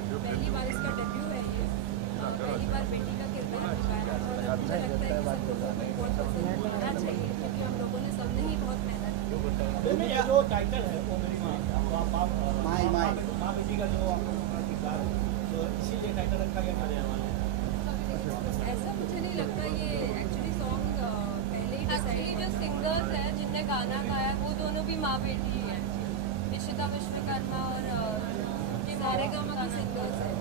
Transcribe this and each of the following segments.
पहली बार इसका डेब्यू है ये, पहली बार बेटी का किरदार निभाया और मुझे लगता है कि सबको बहुत पसंद आना चाहिए क्योंकि हम लोगों ने सबने ही बहुत मेहनत की। ये जो टाइटल है वो मेरी माँ, माँ बेटी का जो आप लोगों का किरदार है, तो इसीलिए टाइटल रखा गया था। ऐसा मुझे नहीं लगता, ये एक्चुअली सॉन्ग पहले ही एक्चुअली जो सिंगर्स हैं जिनने गाना गाया वो दोनों भी माँ बेटी ही है, निशिता विश्वकर्मा और सारेगामा के सिंगर्स हैं,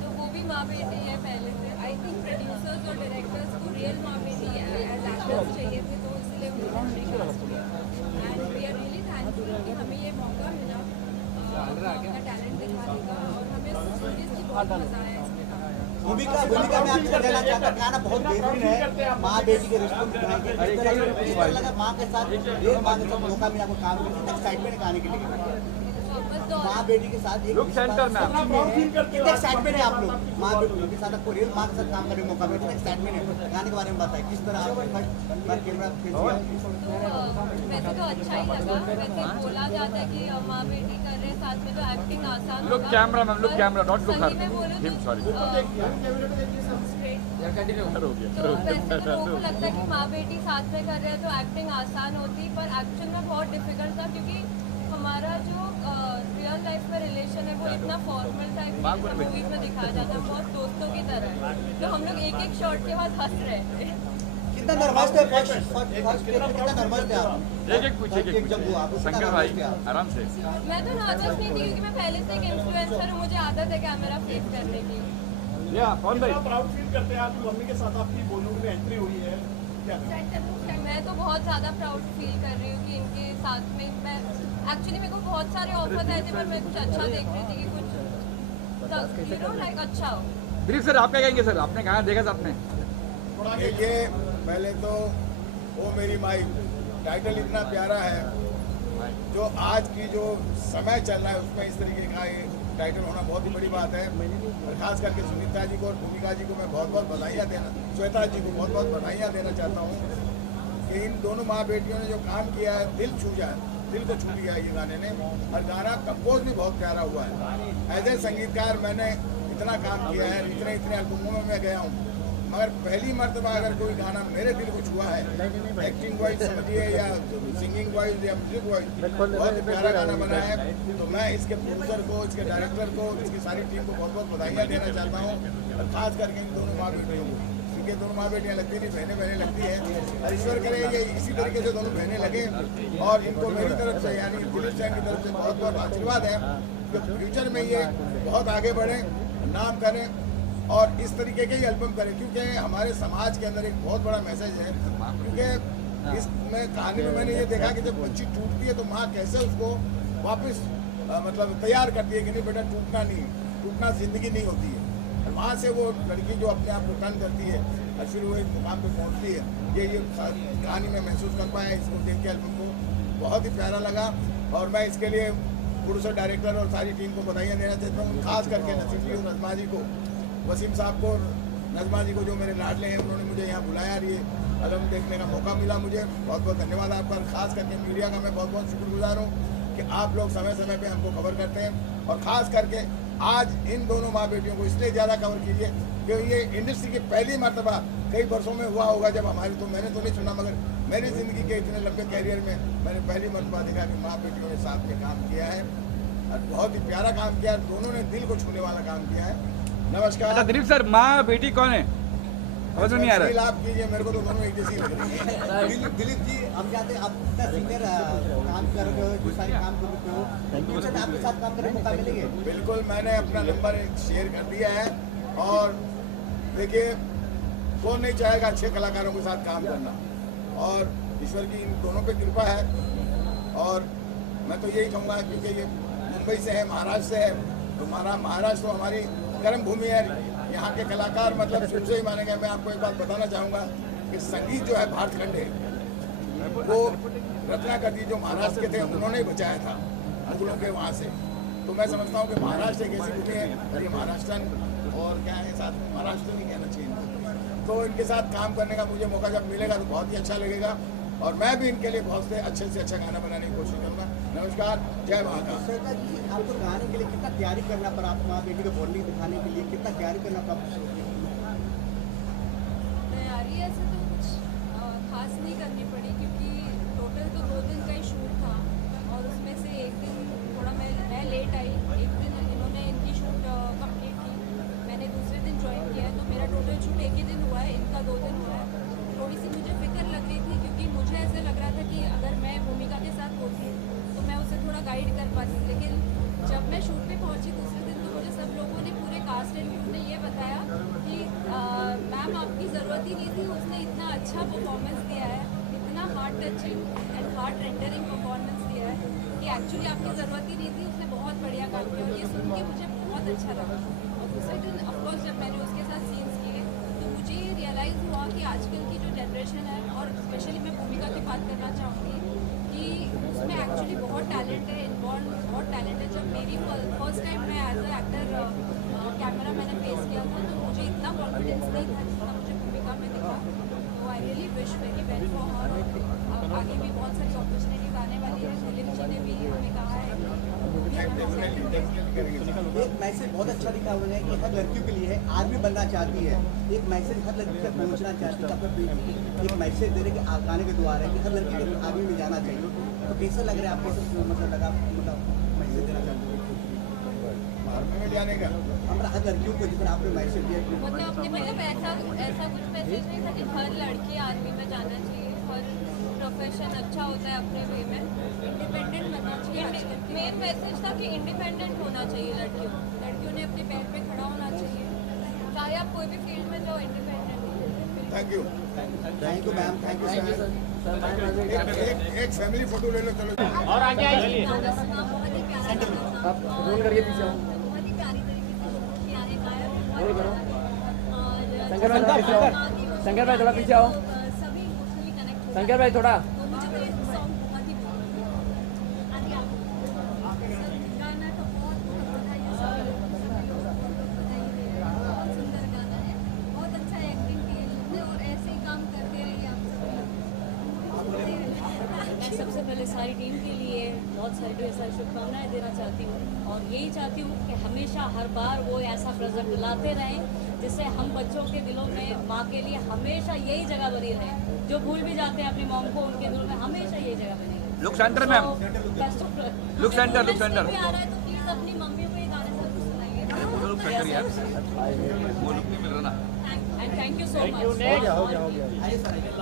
तो वो भी माँ बेटी है पहले से। आई थिंक प्रोड्यूसर्स और डायरेक्टर्स को रियल माँ बेटी एज एक्टर्स चाहिए थे, तो इसलिए उन्होंने रिकास्ट किया and we are really thankful कि हमें ये मौका मिला अपना टैलेंट दिखाने का और हमें सीरियसली बहुत मज़ा आया इसमें। भूमिका में आपसे कहना चाहता गाना बहुत बेहतरीन है, माँ बेटी के रिश्ते में लगा माँ के साथ माँ के साथ मौका मिला आपको काम करने का, एक्साइटमेंट गाने के लिए माँ बेटी के साथ एक कितना एक्साइटमेंट है आप लोग माँ बेटी के साथ, आपको रियल माँ के साथ काम करने का मौका मिला, एक्साइटमेंट है गाने के बारे में बताएं किस तरह आपने फर्स्ट बार कैमरा फेस किया? वैसे तो अच्छा ही लगा, वैसे बोला जाता है कि माँ बेटी कर रहे हैं साथ में तो एक्टिंग आसान look camera ma'am, look camera, not look her, sorry तो वैसे तो लोगों को लगता है कि माँ बेटी साथ में कर रहे हैं तो एक्टिंग आसान होती, पर एक्चुअल में बहुत डिफिकल्ट था क्योंकि हमारा जो रियल लाइफ में रिलेशन है वो इतना फॉर्मल टाइप मूवीज में दिखाया जाता है, बहुत दोस्तों की तरह है, तो हम लोग एक एक शॉट के बाद हंस रहे थे। कितना नर्वस थे फर्स्ट कितना नर्वस थे आप? एक पूछिए शंकर भाई आराम से। मैं तो नर्वस नहीं थी क्योंकि मैं पहले से एक इन्फ्लुएंसर हूँ, मुझे आदत है कैमरा फेस करने की। कौन भाई प्राउड फील करते हैं आप मम्मी के साथ आपकी बॉलीवुड में एंट्री हुई है क्या? मैं तो बहुत ज़्यादा प्राउड फील कर रही हूँ कि इनके साथ में मैं एक्चुअली मेरे को बहुत सारे ऑफर आए थे पर मैं कुछ अच्छा देख रही थी कि कुछ यू नो लाइक अच्छा हो। दिलीप सर आप क्या कहेंगे सर, आपने कहा देखा था आपने? देखिए पहले तो वो मेरी माई टाइटल इतना प्यारा है, जो आज की जो समय चल रहा है उसमें इस तरीके का ये टाइटल होना बहुत ही बड़ी बात है। और खास करके सुनीता जी को और भूमिका जी को मैं बहुत बहुत बधाइयाँ देना, श्वेता जी को बहुत बहुत बधाइयाँ देना चाहता हूँ कि इन दोनों माँ बेटियों ने जो काम किया है दिल छू जाए, दिल को छू लिया ये गाने ने, और गाना कंपोज भी बहुत प्यारा हुआ है। एज ए संगीतकार मैंने इतना काम किया है, इतने इतने एल्बमों में मैं गया हूँ, मगर पहली मर्तबा अगर कोई गाना मेरे दिल को छुआ है, एक्टिंग वाइज समझिए या सिंगिंग वाइज या म्यूजिक वाइज, बहुत प्यारा गाना बना है, तो मैं इसके प्रोड्यूसर को, इसके डायरेक्टर को, इसकी सारी टीम को बहुत बहुत बधाइयाँ देना चाहता हूँ। और खास करके इन दोनों माँ बेटियों को, क्योंकि दोनों माँ बेटियाँ लगती नहीं, बहनें बहनें लगती है, और ईश्वर करे ये इसी तरीके से दोनों बहनें लगे और इनको मेरी तरफ से यानी दिलीप सैन की तरफ से बहुत बहुत आशीर्वाद है कि फ्यूचर में ये बहुत आगे बढ़ें, नाम करें और इस तरीके के ही एल्बम करें, क्योंकि हमारे समाज के अंदर एक बहुत बड़ा मैसेज है। क्योंकि इसमें कहानी में मैंने ये देखा कि जब बच्ची टूटती है तो माँ कैसे उसको वापस मतलब तैयार करती है कि नहीं बेटा टूटना नहीं, टूटना जिंदगी नहीं होती है। और वहाँ से वो लड़की जो अपने आप को टर्न करती है और फिर वो एक मुकाम पे पहुँचती है, ये कहानी में महसूस कर पाया इसको देख के। एल्बम को बहुत ही प्यारा लगा और मैं इसके लिए प्रोड्यूसर, डायरेक्टर और सारी टीम को बधाइयाँ देना चाहता हूँ, खास करके नसीम जी और नजमा जी को, वसीम साहब को, नजमा जी को जो मेरे लाडले हैं, उन्होंने मुझे यहाँ बुलाया और ये एल्बम देखने का मौका मिला मुझे। बहुत बहुत धन्यवाद आपका। खास करके मीडिया का मैं बहुत बहुत शुक्रगुजार हूँ कि आप लोग समय समय पे हमको खबर करते हैं, और ख़ास करके आज इन दोनों माँ बेटियों को इसलिए ज़्यादा कवर कीजिए क्योंकि ये इंडस्ट्री की पहली मरतबा कई वर्षों में हुआ होगा जब हमारे, तो मैंने तो नहीं सुना, मगर मेरी ज़िंदगी के इतने लंबे कैरियर में मैंने पहली मरतबा देखा कि माँ बेटियों ने साथ में काम किया है और बहुत ही प्यारा काम किया, दोनों ने दिल को छूने वाला काम किया है। नमस्कार। अच्छा दिलीप सर, माँ बेटी कौन है? समझ नहीं आ रहा है। आप कीजिए, मेरे को तो दोनों एक जैसी लग रही है। दिलीप जी हम चाहते हैं आप इतना सीनियर काम कर रहे हो, जो सारे काम कर रहे हो, आपके साथ काम करने का मौका मिलेंगे? बिल्कुल, मैंने अपना नंबर शेयर कर दिया है और देखिए कौन नहीं चाहेगा अच्छे कलाकारों के साथ काम करना, और ईश्वर की इन दोनों पे कृपा है। और मैं तो यही कहूँगा क्योंकि ये मुंबई से है, महाराष्ट्र से है, तो महाराष्ट्र तो हमारी कर्म भूमि है, यहाँ के कलाकार मतलब शुरू से ही माने गए। मैं आपको एक बात बताना चाहूँगा कि संगीत जो है भातखंड है, वो रत्नाकर जी जो महाराष्ट्र के थे उन्होंने ही बचाया था मुगलों के वहाँ से। तो मैं समझता हूँ कि महाराष्ट्र एक ऐसी भूमि है, और ये महाराष्ट्रन और क्या है साथ में महाराष्ट्र नहीं कहना चाहिए, तो इनके साथ काम करने का मुझे मौका जब मिलेगा तो बहुत ही अच्छा लगेगा, और मैं भी इनके लिए बहुत से अच्छा गाना बनाने की कोशिश करूँगा। नमस्कार। नमस्कार, जय महाकाल। श्वेता जी, आपको गाने के लिए कितना तैयारी करना पड़ा? आप माँ बेटी को बॉन्डिंग दिखाने के लिए कितना तैयारी करना पड़ा? तैयारी ऐसे तो कुछ खास नहीं करनी पड़ी, क्योंकि टोटल तो 2 दिन का ही शूट था और उसमें से एक दिन थोड़ा मैं लेट आई। एक दिन इन्होंने इनकी शूट कंप्लीट की, मैंने दूसरे दिन ज्वाइन किया, तो मेरा टोटल शूट एक ही दिन हुआ है, इनका 2 दिन हुआ है। थोड़ी सी मुझे फिक्र लग रही थी, क्योंकि मुझे ऐसे लग रहा था कि अगर मैं भूमिका के साथ होती तो मैं उसे थोड़ा गाइड कर पाती, लेकिन जब मैं शूट पे पहुंची दूसरे दिन, तो मुझे सब लोगों ने, पूरे कास्ट एंड क्रू ने ये बताया कि मैम आपकी ज़रूरत ही नहीं थी, उसने इतना अच्छा परफॉर्मेंस दिया है, इतना heart touching and heart rendering performance दिया है कि एक्चुअली आपकी ज़रूरत ही नहीं थी, उसने बहुत बढ़िया काम किया। और ये सुन के मुझे बहुत अच्छा लगा। और दूसरे दिन ऑफकोर्स जब मैंने उसके साथ सीन्स किए तो मुझे ये रियलाइज़ हुआ कि आजकल की जो जनरेशन है, और स्पेशली मैं भूमिका की बात करना चाहूँगी कि उसमें एक्चुअली बहुत टैलेंट है, इन्वॉल्व बहुत टैलेंट है। जब मेरी फर्स्ट टाइम मैं एज अ एक्टर कैमरा मैंने फेस किया था, तो मुझे इतना कॉन्फिडेंस नहीं था जितना मुझे भूमिका में दिखा। तो I really wish very well for her. आगे भी बहुत सारी अपॉर्चुनिटीज आने वाली है। दिलीप जी ने भी हमें कहा है एक मैसेज बहुत अच्छा दिखा उन्होंने कि हर लड़कियों के लिए है, आर्मी बनना चाहती है, एक मैसेज हर लड़की तक पहुंचना चाहती है, अपने बेटी एक मैसेज दे रहे कि गाने के द्वारा है कि हर लड़की को आर्मी में जाना चाहिए। तो कैसा लग रहा है आपको? मतलब लगा, मतलब मैसेज देना चाहते हैं आर्मी में जाने का हमारा हर लड़कियों को, जितना आपने मैसेज दिया मतलब अपने मतलब ऐसा कुछ मैसेज नहीं था कि हर लड़की आर्मी में जाना चाहिए। हर प्रोफेशन अच्छा होता है अपने वे में, इंडिपेंडेंट बनना चाहिए। मेन मैसेज था कि इंडिपेंडेंट होना चाहिए लड़कियों ने अपने पैर पे खड़ा होना चाहिए, चाहे आप कोई भी फील्ड में जाओ, independent. Thank you ma'am, thank you sir. एक फैमिली फोटो ले लो, चलो। और आगे आइए। गाना सुना, बहुत ही प्यारा गाना था। आप रोल करके पीछे आओ। बहुत ही प्यारी तरीके से किया है गायक। और शंकर भाई थोड़ा पीछे आओ। शंकर भाई थोड़ा पीछे आओ। सभी इमोशनली कनेक्ट शंकर भाई थोड़ा। तो मुझे तो ये सॉन्ग बहुत ही आगे आपको गाना का बहुत बधाई है, बधाई है। बहुत सुंदर गाना है, बहुत अच्छा एक्टिंग की है इन्होंने, और ऐसे ही काम करते रहिए आप सब। मैं सबसे पहले सारी टीम के लिए बहुत सारी ढेर सारी शुभकामनाएं देना चाहती हूँ, और यही चाहती हूँ कि हमेशा हर बार वो ऐसा प्रेजेंट लाते रहें जिससे हम बच्चों के दिलों में माँ के लिए हमेशा यही जगह बनी रहे। जो भूल भी जाते हैं अपनी मॉम को, उनके दिलों में हमेशा यही जगह बनेगी। Look centre ma'am, look centre, look centre. आ रहा है तो प्लीज अपनी मम्मी को ये गाने जरूर सुनाइए। लुक सेंटर यार, वो लुक नहीं मिल रहा ना। And thank you so much.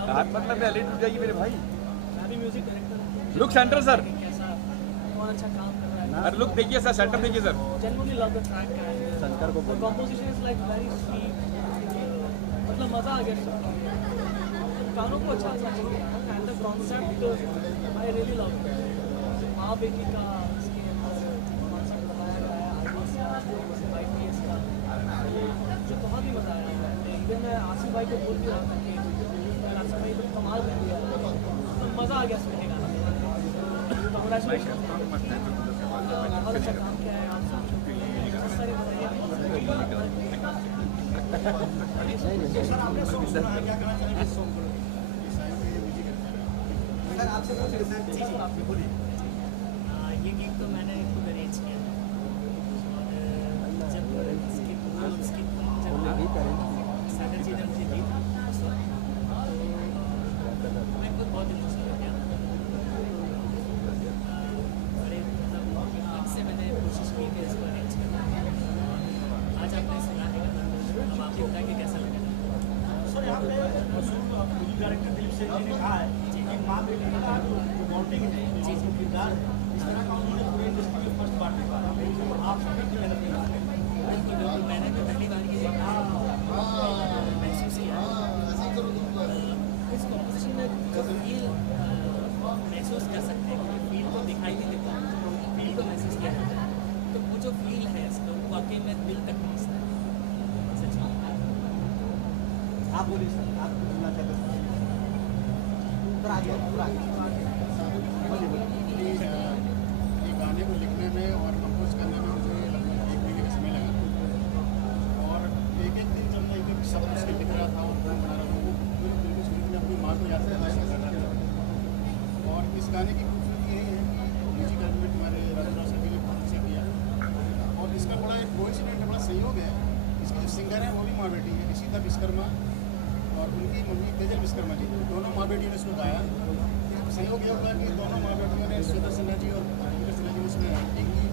हाथ मतलब पहले टूट जाएगी मेरे भाई। Music director look centre sir, कैसा बहुत अच्छा काम कर रहा है। अरे लुक देखिए सर, सेंटर देखिए sir. Genuinely love the track and Shankar को the composition is like very sweet. मतलब मजा आ गया सुन के। गानों को अच्छा लगना चाहिए and the concept I really love it. माँ बेटी का इसके concept बताया गया है, ideas का, ideas का, मुझे बहुत ही मजा आया। इवन मैं आसिफ भाई को बोल भी रहा था कि आसिफ भाई तो कमाल कर दिया, तो मजा आ गया सुनने का। बहुत अच्छा काम किया है आप सब। बहुत सारी सर आपसे पूछ रहे सर। आपने बोली ये गीत तो मैंने खुद अरेंज किया और जब इसकी सागर जी ने मुझे दी मैं खुद बहुत इमोशनल हो गया। बड़े मतलब से मैंने कोशिश की थी इसको अरेंज करना। आज आपने सुनाने का अब आप ये बताइए कैसा लगा। सर यहाँ पे म्यूजिक डायरेक्टर दिलीप सिंह जी ने कहा है कि माँ बेटी का जो बॉन्डिंग है, जी जो किरदार इस तरह का उन्होंने पूरी इंडस्ट्री में फर्स्ट बार देखा। आप सबकी मेहनत नहीं करते, बिल्कुल मैंने तो पहली बार ये महसूस किया इस कॉम्पोजिशन में जो फील महसूस कर सकते हैं। फील तो दिखाई नहीं देता, फील तो महसूस किया जाता है, तो वो जो फील है इसका वो वाकई में दिल तक पहुँचता है सच में। आप बोलिए सर, आप बोलना चाहते हैं सर? आगे पूरा ये गाने को लिखने में और कंपोज करने में मुझे लगभग 1 महीने का समय लगा। और एक दिन जब मैं एक शब्द उसके लिख रहा था और ड्राइंग बना रहा था, वो पूरे दिल में सुनने में अपनी माँ को याद कर रहा था। और इस गाने की खूबसूरती यही है कि म्यूजिक संयोग है, इसके जो सिंगर हैं वो भी माँ बेटी है, ऋषिता विश्वकर्मा और उनकी मम्मी तेजल विश्वकर्मा जी, दोनों माँ बेटियों ने इसको गाया। संयोग ये हुआ कि दोनों माँ बेटियों ने श्वेता सिन्हा जी और रश्मिका सिन्हा जी ने उसमें एक्टिंग की।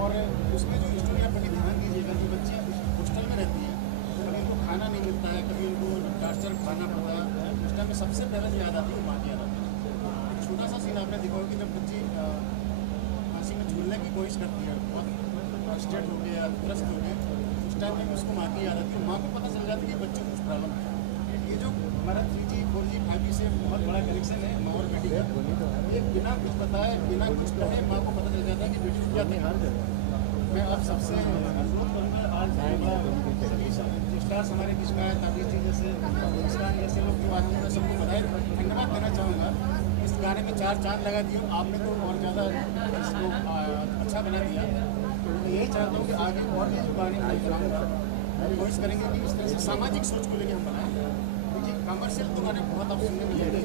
और उसमें जो स्टोरी आप कभी ध्यान दीजिएगा कि बच्चे हॉस्टल में रहती हैं, कभी उनको खाना नहीं मिलता है, कभी उनको टार्चर खाना पड़ता है, उस टाइम में सबसे पहले जो याद आती है वो माँ की याद आती है। एक छोटा सा सीन आपने देखा होगा कि जब बच्ची फांसी में झूलने की कोशिश करती है, बहुत स्टेट हो गया, त्रस्त हो गए, उस टाइम में उसको माँ की याद आती है। माँ को पता चल जाता है कि बच्चे को कुछ प्रॉब्लम है। ये जो हमारा 3G 4G 5G से बहुत बड़ा कनेक्शन है माँ और बेटी का, ये बिना कुछ बताए, बिना कुछ कहे माँ को पता चल जाता है कि बेटी को क्या तकलीफ है। मैं आप सबसे अनुरोध करूँगा, आज स्टार्स हमारे बीच में आए, ताबीर जी जैसे, मुस्कान जैसे लोग जो आए हैं, मैं सबको बधाई धन्यवाद देना चाहूँगा। इस गाने में 4 चांद लगा दिए, आपने तो और ज़्यादा इसको अच्छा बना दिया। तो मैं यही चाहता हूँ कि आगे और भी जो गाने मैं बनाऊँगा कोशिश करेंगे कि इस तरह से सामाजिक सोच को लेकर हम बनाएं। देखिए कमर्शियल तो गाने बहुत आप सुनने मिलेंगे,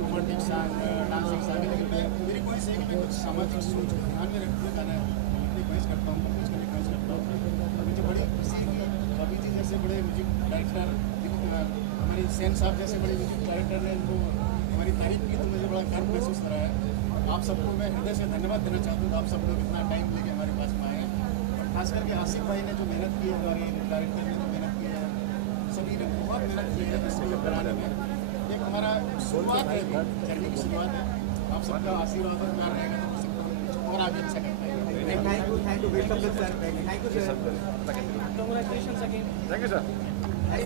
रोमांटिक सॉन्ग, डांसिंग सॉन्ग, लेकिन मेरी कोशिश है कि मैं कुछ सामाजिक सोच को ध्यान में रखते हुए गाना लिखने की कोशिश करता हूँ, कोशिश करने की कोशिश करता हूँ। अभी जो बड़े किसी कवि जी जैसे बड़े म्यूजिक डायरेक्टर, हमारे सेन साहब जैसे बड़े म्यूजिक डायरेक्टर ने इनको हमारी तारीफ की, तो मुझे बड़ा गर्व महसूस हो रहा है। आप सबको मैं हृदय से धन्यवाद देना चाहता हूँ, आप सब लोग इतना टाइम लेके हमारे पास में आए हैं। और खास करके आसिफ भाई ने जो मेहनत की है, हमारे डायरेक्टर ने जो मेहनत की है, सभी ने बहुत मेहनत की है इस फिल्म बनाने में। एक हमारा शुरुआत है, जर्नी की शुरुआत है। आप सबका आशीर्वाद और प्यार रहेगा तो हो सकता है और आगे अच्छा कर पाएंगे। Thank you best of luck sir, thank you sir. Congratulations again. Thank you sir.